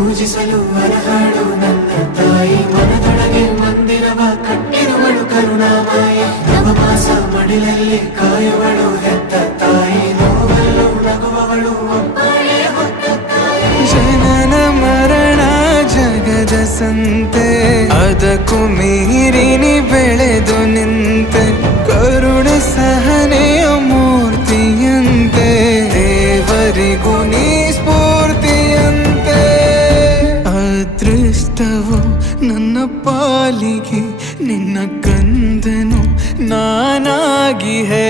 ಪೂಜಿಸಲು ಹೊರಹಾಡು ನನ್ನ ತಾಯಿ ಮನದೊಳಗೆ ಮಂದಿರವ ಕಟ್ಟಿರುವಳು ಕರುಣಾಮಾಯಿ ನವಮಾಸ ಮಡಿಲಲ್ಲಿ ಕಾಯುವಳು ಹೆತ್ತ ತಾಯಿ ನೋವಲ್ಲು ನಗುವವಳು ಜನನ ಮರಣ ಜಗದ ಸಂತೆ ಅದಕ್ಕೂ ಮೀರಿನಿ ಬೆಳೆದು ನಿಂತೆ ಕರುಣ ಸಹ ನನ್ನ ಪಾಲಿಗೆ ನಿನ್ನ ಕಂದನು ನಾನಾಗಿ ಹೇ